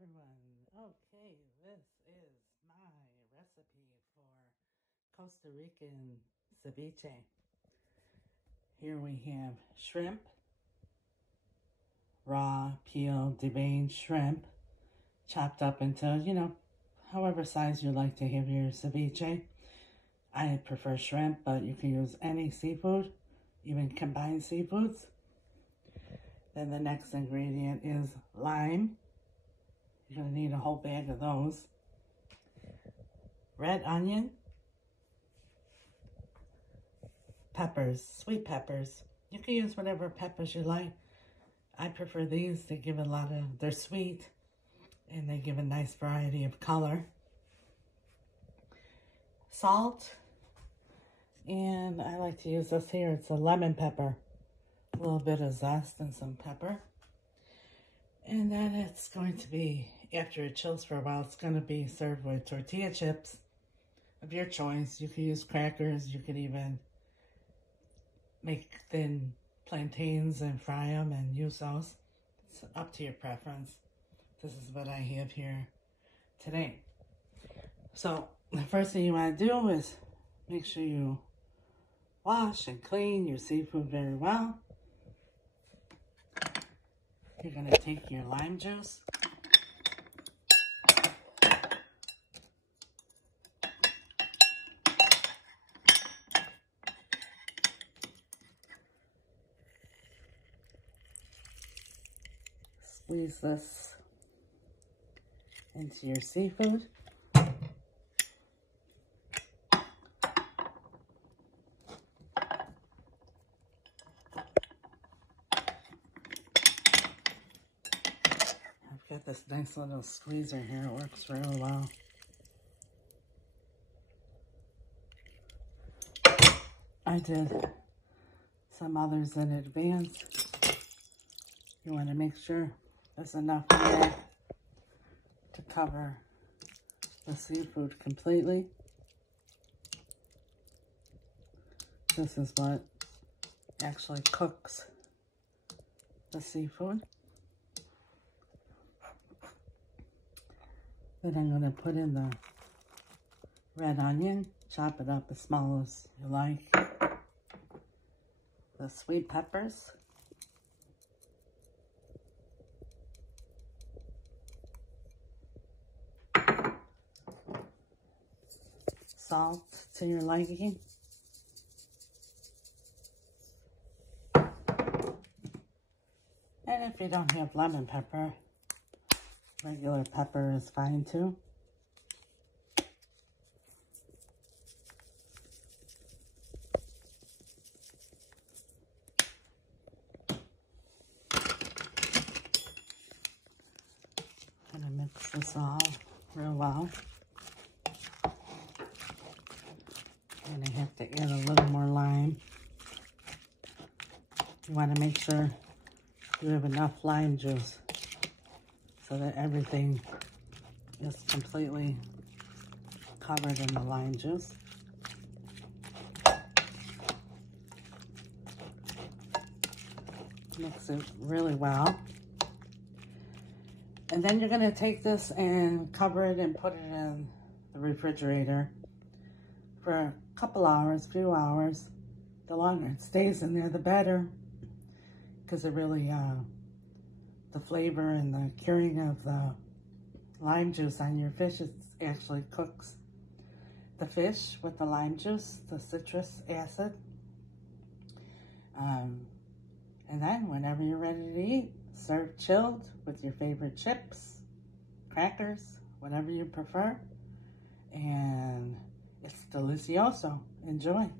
everyone. Okay, this is my recipe for Costa Rican ceviche. Here we have shrimp, raw, peeled, deveined shrimp, chopped up into, however size you like to have your ceviche. I prefer shrimp, but you can use any seafood, even combined seafoods. Then the next ingredient is lime. You're going to need a whole bag of those. Red onion. Peppers, sweet peppers. You can use whatever peppers you like. I prefer these. They give they're sweet and they give a nice variety of color. Salt. And I like to use this here. It's a lemon pepper. A little bit of zest and some pepper. And then it's going to be, after it chills for a while, it's going to be served with tortilla chips of your choice. You can use crackers. You could even make thin plantains and fry them and use those. It's up to your preference. This is what I have here today. So the first thing you want to do is make sure you wash and clean your seafood very well. You're going to take your lime juice. Squeeze this into your seafood. I've got this nice little squeezer here. It works really well. I did some others in advance. You want to make sure there's enough in there to cover the seafood completely. This is what actually cooks the seafood. Then I'm going to put in the red onion, chop it up as small as you like. The sweet peppers. Salt to your liking. And if you don't have lemon pepper, regular pepper is fine too. I'm gonna mix this all real well. And I have to add a little more lime. You want to make sure you have enough lime juice so that everything is completely covered in the lime juice. Mix it really well. And then you're going to take this and cover it and put it in the refrigerator for a couple hours, few hours. The longer it stays in there, the better, because it really, the flavor and the curing of the lime juice on your fish, it actually cooks the fish with the lime juice, the citrus acid. And then whenever you're ready to eat, serve chilled with your favorite chips, crackers, whatever you prefer. And it's delicioso. Enjoy.